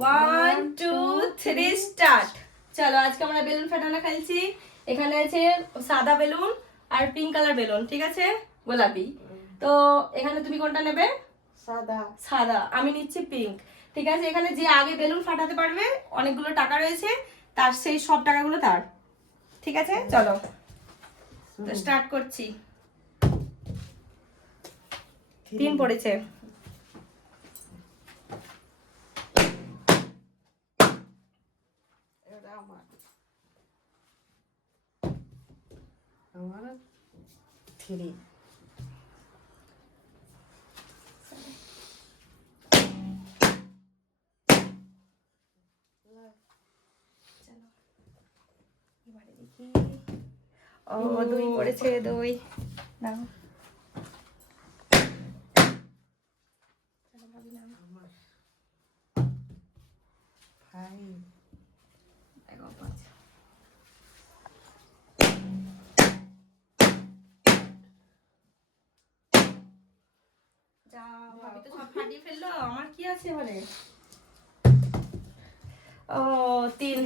1 2 3 start. চলো আজকে আমরা বেলুন ফাটানো খেলছি। এখানে আছে সাদা বেলুন আর পিঙ্ক কালার বেলুন, ঠিক আছে, গোলাপি। তো এখানে তুমি কোনটা নেবে? সাদা। সাদা। আমি নিচ্ছি পিঙ্ক, ঠিক আছে। এখানে যে আগে বেলুন ফাটাতে পারবে, অনেকগুলো টাকা রয়েছে তার, সেই সব টাকাগুলো তার, ঠিক আছে। চলো তো স্টার্ট করছি। 3 পড়েছে। আমার 3। এবারে দেখি। ও 2 পড়েছে, 2 নাও। চলো ভাবি নাও। আমার 5। দেখো 5। যা ভাবি তো সব ফাটিয়ে ফেললো, আমার কি আছে এবারে? ও 3।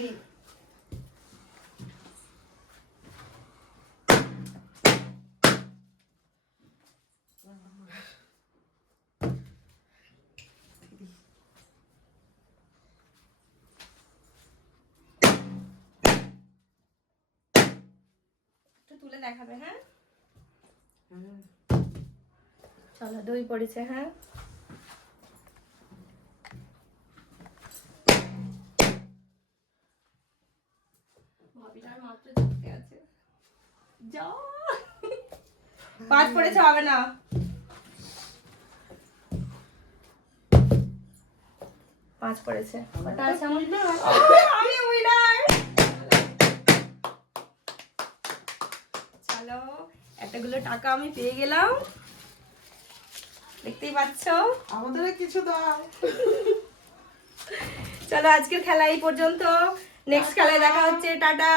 একটু তুলে দেখাবে, হ্যাঁ। চলো 2 পড়েছে, হ্যাঁ। ভাবিটার মাত্র জিততে আছে। যা 5 পড়েছে, হবে না। 5 পড়েছে। ওটা আছে আমার। আমি উইনার। চলো এতগুলো টাকা আমি পেয়ে গেলাম, দেখতেই পাচ্ছ। আমাদের কিছু দাও। চলো আজকের খেলা এই পর্যন্ত, নেক্সট খেলায় দেখা হচ্ছে, টাটা।